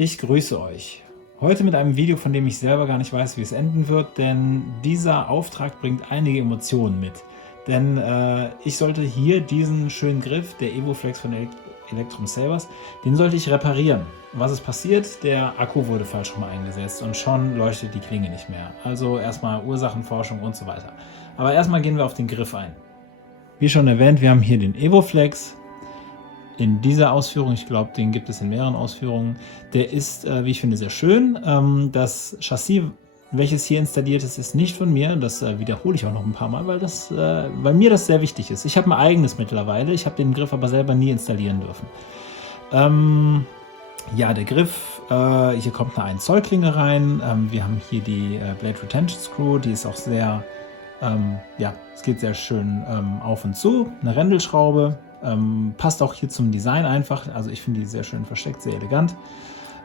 Ich grüße euch. Heute mit einem Video, von dem ich selber gar nicht weiß, wie es enden wird, denn dieser Auftrag bringt einige Emotionen mit. Denn ich sollte hier diesen schönen Griff, der EvoFlex von Electrum Sabers, den sollte ich reparieren. Was ist passiert? Der Akku wurde falsch rum eingesetzt und schon leuchtet die Klinge nicht mehr. Also erstmal Ursachenforschung und so weiter. Aber erstmal gehen wir auf den Griff ein. Wie schon erwähnt, wir haben hier den EvoFlex. In dieser Ausführung, ich glaube, den gibt es in mehreren Ausführungen. Der ist, wie ich finde, sehr schön. Das Chassis, welches hier installiert ist, ist nicht von mir. Das wiederhole ich auch noch ein paar Mal, weil mir das sehr wichtig ist. Ich habe ein eigenes mittlerweile. Ich habe den Griff aber selber nie installieren dürfen. Ja, der Griff, hier kommt eine 1 Zoll Klinge rein. Wir haben hier die Blade Retention Screw, die ist auch sehr, ja, es geht sehr schön auf und zu. Eine Rändelschraube. Passt auch hier zum Design einfach, also ich finde die sehr schön versteckt, sehr elegant.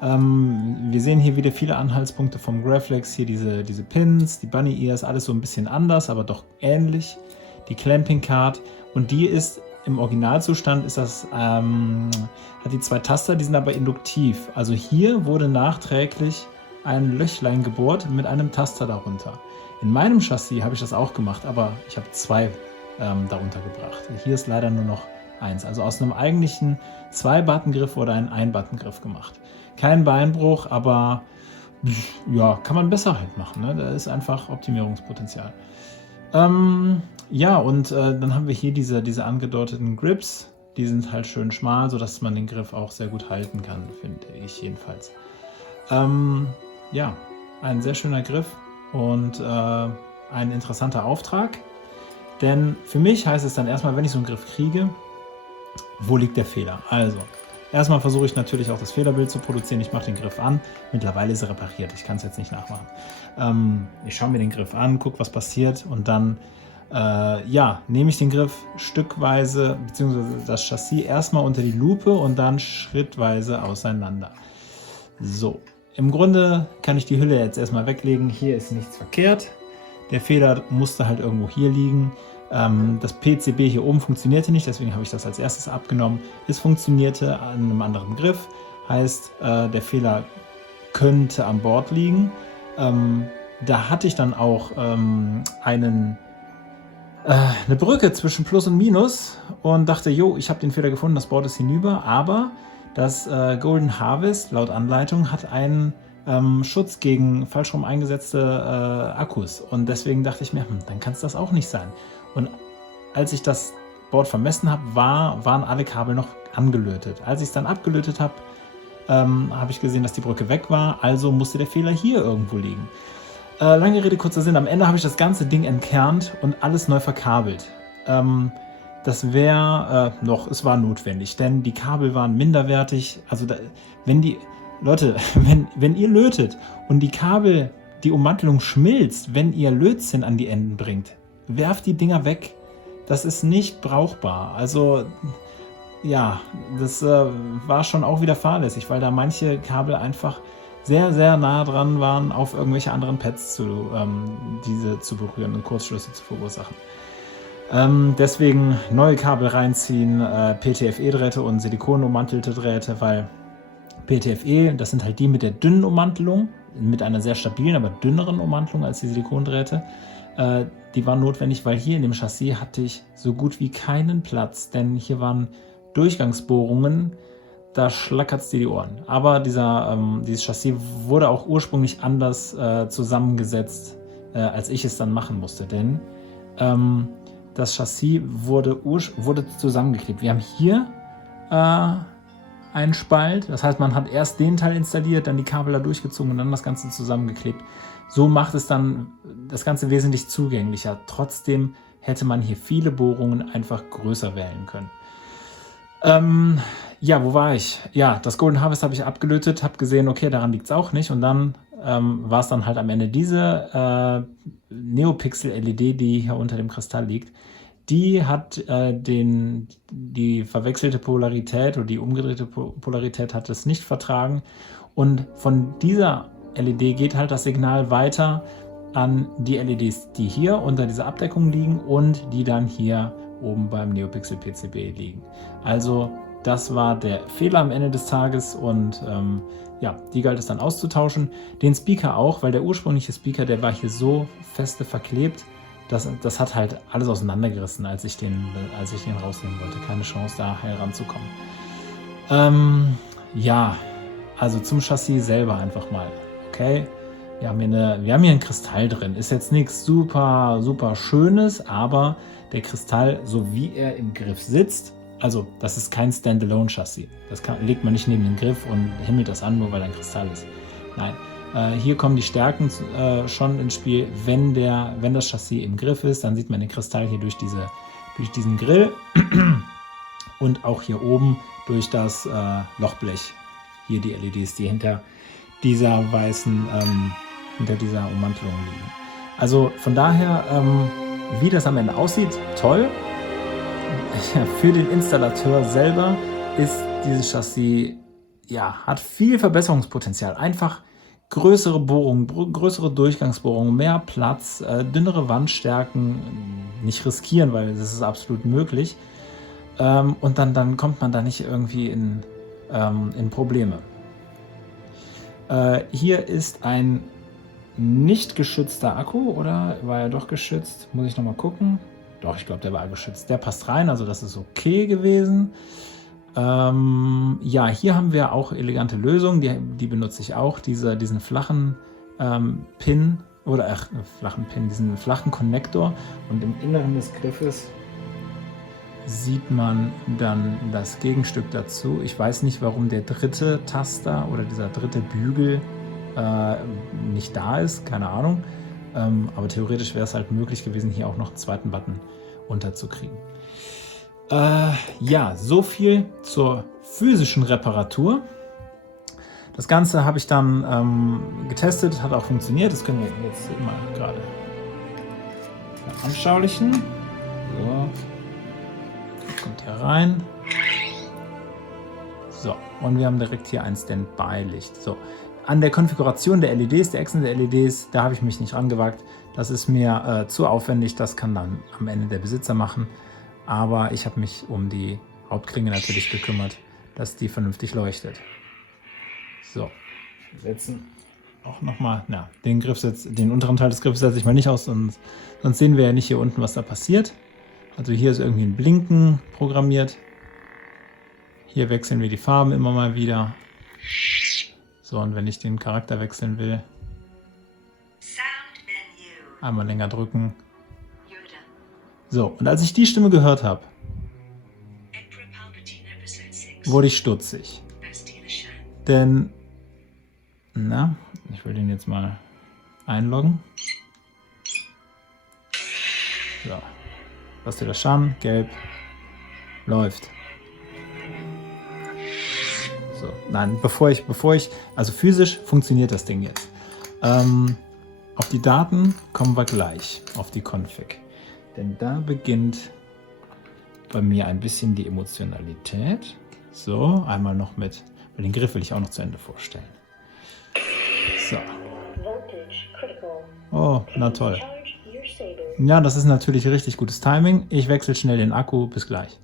Wir sehen hier wieder viele Anhaltspunkte vom Graflex, hier diese Pins, die Bunny Ears, alles so ein bisschen anders, aber doch ähnlich. Die Clamping Card, und die ist im Originalzustand, ist das, hat die 2 Taster, die sind aber induktiv. Also hier wurde nachträglich ein Löchlein gebohrt mit einem Taster darunter. In meinem Chassis habe ich das auch gemacht, aber ich habe 2 darunter gebracht. Hier ist leider nur noch 1. Also aus einem eigentlichen 2-Button-Griff wurde ein 1-Button-Griff gemacht. Kein Beinbruch, aber ja, kann man besser halt machen. Ne? Da ist einfach Optimierungspotenzial. Ja, und dann haben wir hier diese angedeuteten Grips. Die sind halt schön schmal, sodass man den Griff auch sehr gut halten kann, finde ich jedenfalls. Ja, ein sehr schöner Griff und ein interessanter Auftrag. Denn für mich heißt es dann erstmal, wenn ich so einen Griff kriege, wo liegt der Fehler? Also, erstmal versuche ich natürlich auch das Fehlerbild zu produzieren. Ich mache den Griff an. Mittlerweile ist er repariert. Ich kann es jetzt nicht nachmachen. Ich schaue mir den Griff an, gucke, was passiert, und dann ja, nehme ich den Griff stückweise, beziehungsweise das Chassis erstmal unter die Lupe und dann schrittweise auseinander. So, im Grunde kann ich die Hülle jetzt erstmal weglegen. Hier ist nichts verkehrt. Der Fehler musste halt irgendwo hier liegen. Das PCB hier oben funktionierte nicht, deswegen habe ich das als erstes abgenommen. Es funktionierte an einem anderen Griff, heißt, der Fehler könnte an Bord liegen. Da hatte ich dann auch eine Brücke zwischen Plus und Minus und dachte, jo, ich habe den Fehler gefunden, das Board ist hinüber, aber das Golden Harvest laut Anleitung hat einen Schutz gegen falsch rum eingesetzte Akkus, und deswegen dachte ich mir, dann kann es das auch nicht sein. Und als ich das Board vermessen habe, waren alle Kabel noch angelötet. Als ich es dann abgelötet habe, habe ich gesehen, dass die Brücke weg war, also musste der Fehler hier irgendwo liegen. Lange Rede, kurzer Sinn, am Ende habe ich das ganze Ding entkernt und alles neu verkabelt. Das wäre es war notwendig, denn die Kabel waren minderwertig. Also Leute, wenn ihr lötet und die Kabel, die Ummantelung schmilzt, wenn ihr Lötzinn an die Enden bringt, werft die Dinger weg. Das ist nicht brauchbar. Also ja, das war schon auch wieder fahrlässig, weil da manche Kabel einfach sehr, sehr nah dran waren, auf irgendwelche anderen Pads diese zu berühren und Kurzschlüsse zu verursachen. Deswegen neue Kabel reinziehen, PTFE-Drähte und silikonummantelte Drähte, weil PTFE, das sind halt die mit der dünnen Ummantelung, mit einer sehr stabilen, aber dünneren Ummantelung als die Silikondrähte. Die waren notwendig, weil hier in dem Chassis hatte ich so gut wie keinen Platz, denn hier waren Durchgangsbohrungen, da schlackert es dir die Ohren. Aber dieses Chassis wurde auch ursprünglich anders zusammengesetzt, als ich es dann machen musste, denn das Chassis wurde zusammengeklebt. Wir haben hier einen Spalt, das heißt, man hat erst den Teil installiert, dann die Kabel da durchgezogen und dann das Ganze zusammengeklebt. So macht es dann das Ganze wesentlich zugänglicher. Trotzdem hätte man hier viele Bohrungen einfach größer wählen können. Ja, wo war ich? Ja, das Golden Harvest habe ich abgelötet, habe gesehen, okay, daran liegt es auch nicht. Und dann war es dann halt am Ende diese Neopixel-LED, die hier unter dem Kristall liegt. Die hat die verwechselte Polarität oder die umgedrehte Polarität hat es nicht vertragen. Und von dieser LED geht halt das Signal weiter an die LEDs, die hier unter dieser Abdeckung liegen und die dann hier oben beim NeoPixel PCB liegen. Also das war der Fehler am Ende des Tages und ja, die galt es dann auszutauschen. Den Speaker auch, weil der ursprüngliche Speaker, der war hier so feste verklebt, das hat halt alles auseinandergerissen, als ich den rausnehmen wollte. Keine Chance, da heil ranzukommen. Ja, also zum Chassis selber einfach mal. Okay, wir haben hier einen Kristall drin. Ist jetzt nichts super, super Schönes, aber der Kristall, so wie er im Griff sitzt, also das ist kein Standalone-Chassis. Das legt man nicht neben den Griff und himmelt das an, nur weil ein Kristall ist. Nein, hier kommen die Stärken schon ins Spiel. Wenn das Chassis im Griff ist, dann sieht man den Kristall hier durch diesen Grill und auch hier oben durch das Lochblech. Hier die LEDs, die hinter dieser hinter dieser Ummantelung liegen. Also von daher, wie das am Ende aussieht, toll. Für den Installateur selber ist dieses Chassis, ja, hat viel Verbesserungspotenzial. Einfach größere Bohrungen, größere Durchgangsbohrungen, mehr Platz, dünnere Wandstärken, nicht riskieren, weil das ist absolut möglich. Und dann kommt man da nicht irgendwie in Probleme. Hier ist ein nicht geschützter Akku, oder war er doch geschützt? Muss ich nochmal gucken. Doch, ich glaube, der war geschützt. Der passt rein, also das ist okay gewesen. Ja, hier haben wir auch elegante Lösungen, die benutze ich auch. Diesen flachen Pin, diesen flachen Konnektor. Und im Inneren des Griffes sieht man dann das Gegenstück dazu. Ich weiß nicht, warum der dritte Taster oder dieser dritte Bügel nicht da ist, keine Ahnung. Aber theoretisch wäre es halt möglich gewesen, hier auch noch einen zweiten Button unterzukriegen. Ja, so viel zur physischen Reparatur. Das Ganze habe ich dann getestet, hat auch funktioniert. Das können wir jetzt mal gerade anschaulichen. So, kommt hier rein. So, und wir haben direkt hier ein Standby-Licht. So, an der Konfiguration der LEDs, der Echsen der LEDs, da habe ich mich nicht rangewagt. Das ist mir zu aufwendig, das kann dann am Ende der Besitzer machen. Aber ich habe mich um die Hauptklinge natürlich gekümmert, dass die vernünftig leuchtet. So, setzen auch nochmal, den unteren Teil des Griffes setze ich mal nicht aus, sonst sehen wir ja nicht hier unten, was da passiert. Also hier ist irgendwie ein Blinken programmiert. Hier wechseln wir die Farben immer mal wieder. So, und wenn ich den Charakter wechseln will, einmal länger drücken. So, und als ich die Stimme gehört habe, wurde ich stutzig. Denn, ich will den jetzt mal einloggen. So, was wieder schauen, gelb, läuft. So, nein, also physisch funktioniert das Ding jetzt. Auf die Daten kommen wir gleich, auf die Config. Denn da beginnt bei mir ein bisschen die Emotionalität. So, einmal noch weil den Griff will ich auch noch zu Ende vorstellen. So. Oh, na toll. Ja, das ist natürlich richtig gutes Timing. Ich wechsle schnell den Akku. Bis gleich.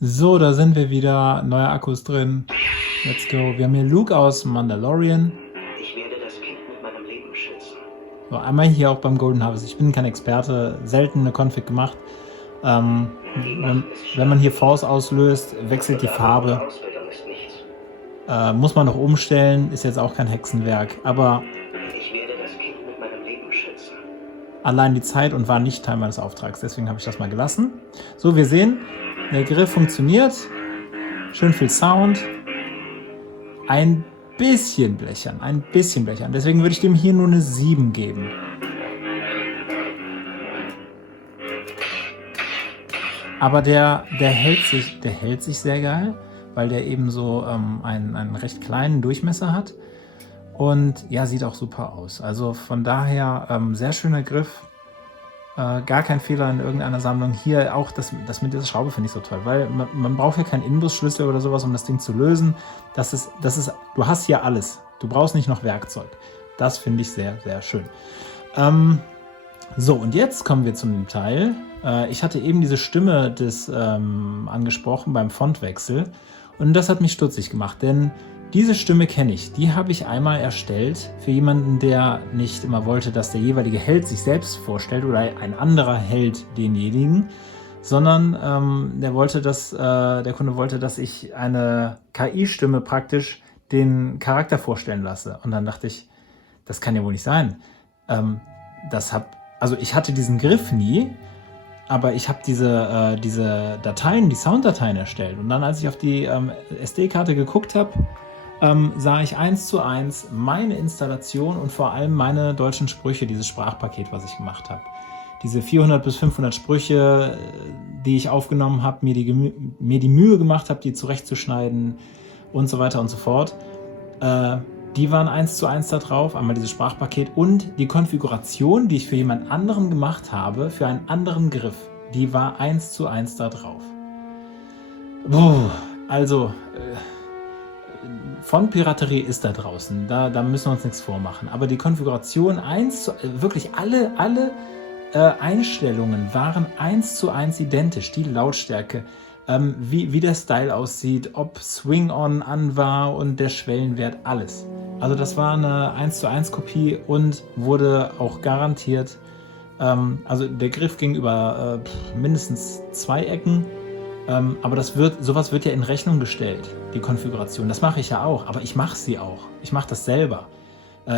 So, da sind wir wieder. Neue Akkus drin. Let's go. Wir haben hier Luke aus Mandalorian. Ich werde das Kind mit meinem Leben schützen. So, einmal hier auch beim Golden Harvest. Ich bin kein Experte, selten eine Config gemacht. Wenn man hier Force auslöst, wechselt die Farbe. Muss man noch umstellen, ist jetzt auch kein Hexenwerk. Aber ich werde das Kind mit meinem Leben schützen. Allein die Zeit und war nicht Teil meines Auftrags. Deswegen habe ich das mal gelassen. So, wir sehen, der Griff funktioniert. Schön viel Sound. Ein bisschen blechern. Deswegen würde ich dem hier nur eine 7 geben. Aber der hält sich sehr geil, weil der eben so einen recht kleinen Durchmesser hat. Und ja, sieht auch super aus. Also von daher sehr schöner Griff. Gar kein Fehler in irgendeiner Sammlung. Hier auch das mit dieser Schraube finde ich so toll, weil man braucht ja keinen Inbusschlüssel oder sowas, um das Ding zu lösen. Du hast hier alles. Du brauchst nicht noch Werkzeug. Das finde ich sehr, sehr schön. So, und jetzt kommen wir zu dem Teil. Ich hatte eben diese Stimme angesprochen beim Fontwechsel und das hat mich stutzig gemacht, denn diese Stimme kenne ich. Die habe ich einmal erstellt für jemanden, der nicht immer wollte, dass der jeweilige Held sich selbst vorstellt oder ein anderer Held denjenigen, sondern der Kunde wollte, dass ich eine KI-Stimme praktisch den Charakter vorstellen lasse. Und dann dachte ich, das kann ja wohl nicht sein. Also ich hatte diesen Griff nie, aber ich habe diese Dateien, die Sounddateien erstellt. Und dann, als ich auf die SD-Karte geguckt habe, sah ich 1:1 meine Installation und vor allem meine deutschen Sprüche, dieses Sprachpaket, was ich gemacht habe. Diese 400 bis 500 Sprüche, die ich aufgenommen habe, mir die Mühe gemacht habe, die zurechtzuschneiden und so weiter und so fort. Die waren 1:1 da drauf, einmal dieses Sprachpaket und die Konfiguration, die ich für jemand anderen gemacht habe, für einen anderen Griff, die war 1:1 da drauf. Also, von Piraterie ist da draußen, da müssen wir uns nichts vormachen. Aber die Konfiguration wirklich alle Einstellungen waren 1:1 identisch. Die Lautstärke, wie der Style aussieht, ob Swing-On an war und der Schwellenwert, alles. Also das war eine 1:1 Kopie und wurde auch garantiert, also der Griff ging über mindestens 2 Ecken, aber sowas wird ja in Rechnung gestellt, die Konfiguration. Das mache ich ja auch, aber ich mache sie auch. Ich mache das selber.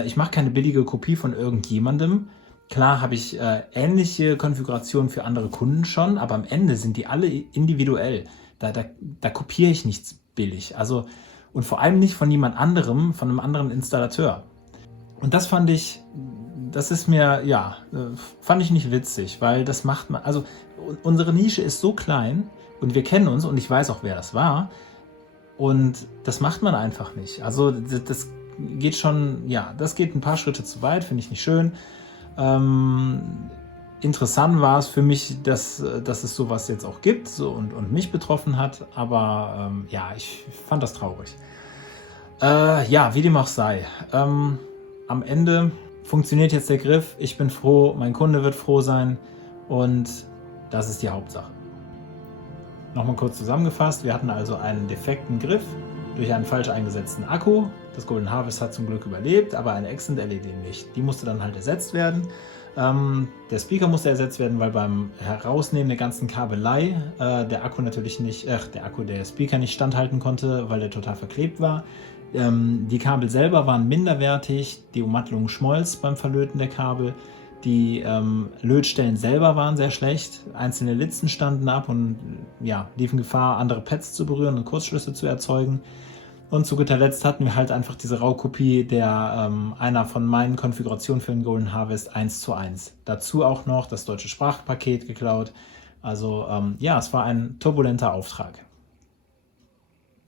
Ich mache keine billige Kopie von irgendjemandem. Klar habe ich ähnliche Konfigurationen für andere Kunden schon, aber am Ende sind die alle individuell. Da kopiere ich nichts billig. Also, und vor allem nicht von jemand anderem, von einem anderen Installateur. Und das fand ich nicht witzig, weil das macht man, also unsere Nische ist so klein und wir kennen uns und ich weiß auch, wer das war. Und das macht man einfach nicht. Also das geht schon, das geht ein paar Schritte zu weit, finde ich nicht schön. Interessant war es für mich, dass es sowas jetzt auch gibt und mich betroffen hat, aber ich fand das traurig. Wie dem auch sei. Am Ende funktioniert jetzt der Griff, ich bin froh, mein Kunde wird froh sein und das ist die Hauptsache. Nochmal kurz zusammengefasst, wir hatten also einen defekten Griff durch einen falsch eingesetzten Akku. Das Golden Harvest hat zum Glück überlebt, aber eine Accent-LED nicht. Die musste dann halt ersetzt werden. Der Speaker musste ersetzt werden, weil beim Herausnehmen der ganzen Kabelei der Speaker nicht standhalten konnte, weil der total verklebt war. Die Kabel selber waren minderwertig, die Ummantelung schmolz beim Verlöten der Kabel. Die Lötstellen selber waren sehr schlecht, einzelne Litzen standen ab und liefen Gefahr, andere Pads zu berühren und Kurzschlüsse zu erzeugen. Und zu guter Letzt hatten wir halt einfach diese Raukopie einer von meinen Konfigurationen für den Golden Harvest 1:1. Dazu auch noch das deutsche Sprachpaket geklaut. Also es war ein turbulenter Auftrag.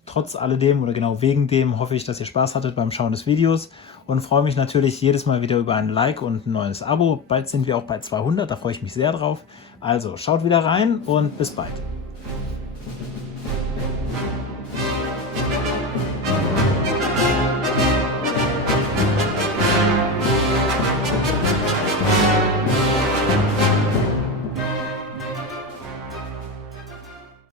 Trotz alledem oder genau wegen dem hoffe ich, dass ihr Spaß hattet beim Schauen des Videos und freue mich natürlich jedes Mal wieder über ein Like und ein neues Abo. Bald sind wir auch bei 200, da freue ich mich sehr drauf. Also schaut wieder rein und bis bald.